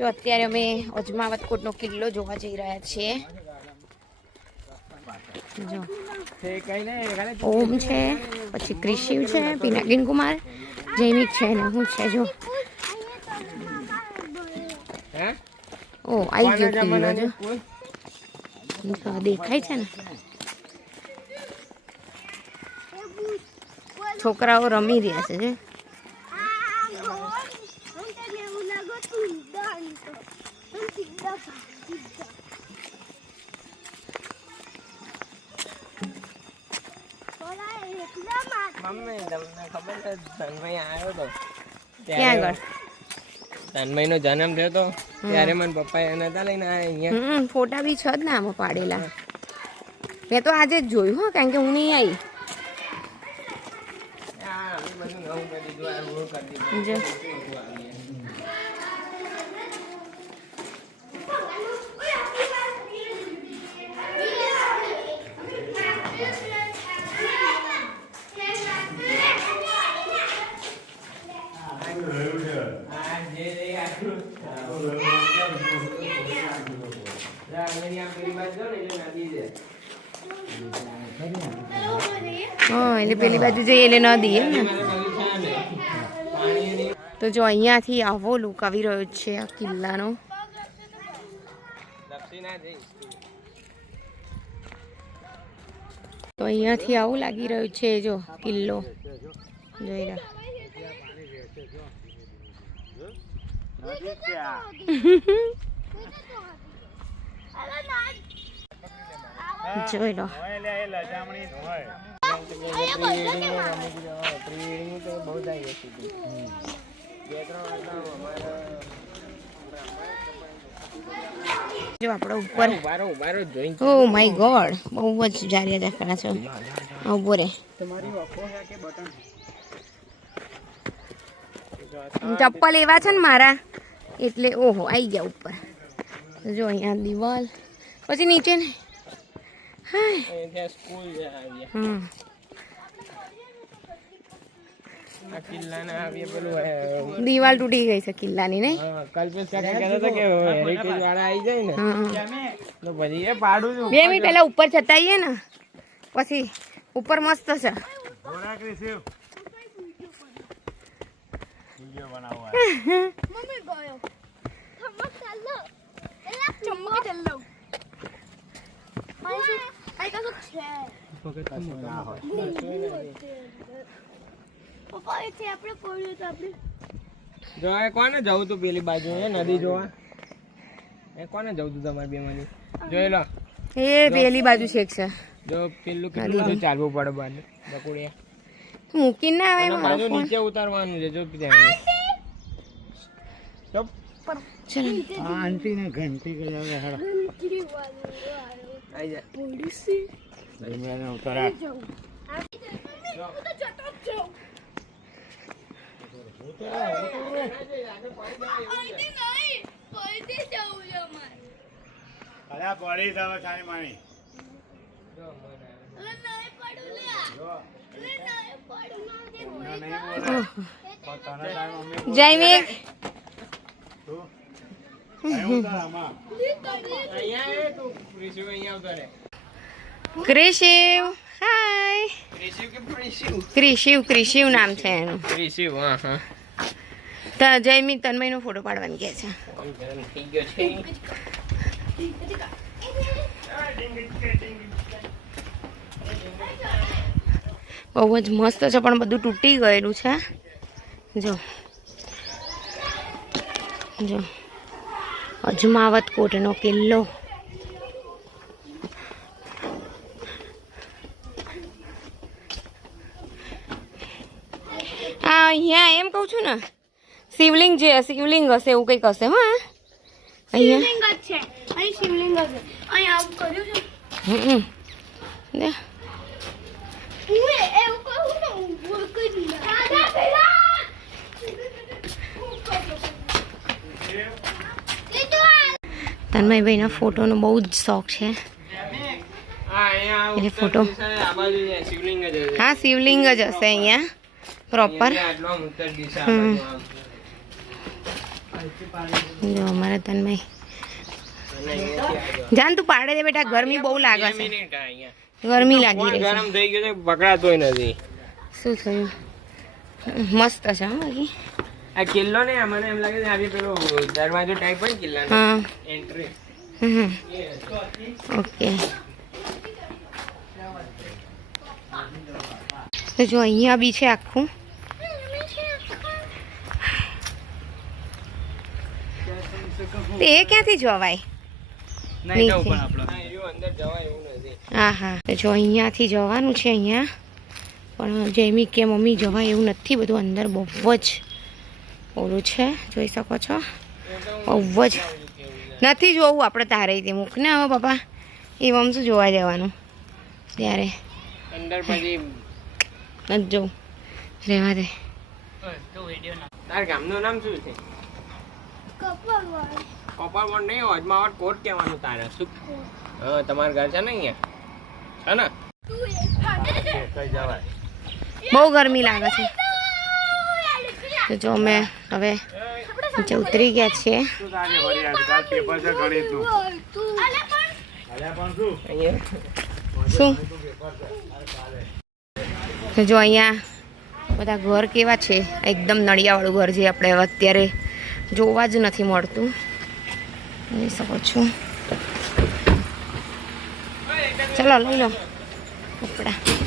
જો અત્યારે અમે અજમાવતકોટનો કિલ્લો જોવા જઈ રહ્યા છીએ. જો ઓમ છે, પછી ક્રિશિવ છે, પિનાકિન કુમાર, જૈમિક છે ને હું છે. જો ઓ આવી ગયો કિલ્લો. જો દેખાય છે ને, છોકરાઓ રમી રહ્યા છે. ક્યાં આગળ તન્મયનો જન્મ થયો તો ત્યારે મને પપ્પા એને લઈને અહીંયા ફોટા બી છે જ ને આમાં પાડેલા. મેં તો આજે જ જોયું હો, કારણ કે હું નહીં આવી. હા, એટલે પેલી બાજુ જઈએ એટલે નદી એમ ને. તો જો અહીંયાથી આવો લુક આવી રહ્યો છે આ કિલ્લાનો. તો અહીંયાથી આવું લાગી રહ્યું છે. જો કિલ્લો જોઈ રહ્યા. જોઈ લો. જો આપણે ઉપર. ઓ માય ગોડ, બહુ જ જારિયા દેખાડા છે. ઉભો રે, ચપ્પલ એવા છે ને મારા, એટલે ઓહો આવી ગયા ઉપર. જો અહીંયા દિવાલ, પછી નીચે ને દિવાલ તૂટી ગઈ છે કિલ્લાની. નહીં બે મિનિટ પહેલા ઉપર જતા આવીએ ને, પછી ઉપર મસ્ત છે. કોને જવું તું પેલી બાજુ નદી જોવા? કોને જવું તું તમારે બે માંથી? જોઈ લો, એ પેલી બાજુ શેક છે. જો પેલું કેટલું ચાલવું પડે બાદ બકુડિયા મૂકીને ના આવે. નીચે ઉતારવાનું છે. જો આંટી ને ઘંટી કરાવે. ઉતારા પડી તમે સારી માની. જયમીક ક્રિશિવ, હાય. ક્રિશિવ નામ છે એનું. ક્રિશિવ, હા હા. તો જયમીક તન્મયનો ફોટો પાડવાનું કહે છે. બહુ જ મસ્ત છે, પણ બધું તૂટી ગયેલું છે. જો જો અજમાવતકોટનો કિલ્લો. અહીંયા એમ કહું છું ને, શિવલિંગ હશે એવું કંઈક હશે. હા, અહીંયા શિવલિંગ હશે. અહીં આવું કર્યું છે. તન્મયભાઈના ફોટોનો બહુ જ શોખ છે. એટલે ફોટો, હા શિવલિંગ જ હશે અહીંયા પ્રોપર. જો અમારા તન્મય જાન તું પાડે દે બેટા, ગરમી બહુ લાગે છે, મિનિટ અહીંયા ગરમી લાગી રહી ગરમ થઈ ગયો છે, પકડાતોય નથી. છે. શું થયું? મસ્ત છે હા બાકી. આ કિલ્લો ને મને એમ લાગે છે આજે પેલો દરવાજો ટાઈપ હોય ને કિલ્લાનો હા એન્ટ્રી. ઓકે. તો જો અહીંયા બી છે આખું. તે એ ક્યાંથી જવાય? નહીં નીચે. જવું પણ આપણો અંદર જવાય એવું નથી. હા હા. તો જો અહીંયાથી જવાનું છે અહીંયા, પણ જેમી કે મમ્મી જવાય એવું નથી, બધું અંદર બહુ જ ઓલું છે, જોઈ શકો છો. બહુ જ નથી જોવું આપણે, તારે તે મૂક ને હવે પપ્પા, એમ શું જોવા જવાનું ત્યારે, અંદર પછી નથી જવું, રહેવા દે. તાર ગામનું નામ શું છે? કપાળવડ નહીં, અજમાવટ કોટ કહેવાનું તારે. શું હા તમારું ઘર છે ને અહીંયા છે ને? બહુ ગરમી લાગે છે. તો જો મેં હવે નીચે ઉતરી ગયા છીએ. શું તારે વળી આજકાલ પેપર છે ગણિતનું. અલ્યા પણ શું? શું? તો જો અહીંયા બધા ઘર કેવા છે, એકદમ નળિયાવાળું ઘર જે આપણે હવે અત્યારે જોવા જ નથી મળતું, જોઈ શકો છો. ચલો લઈ લો કપડા.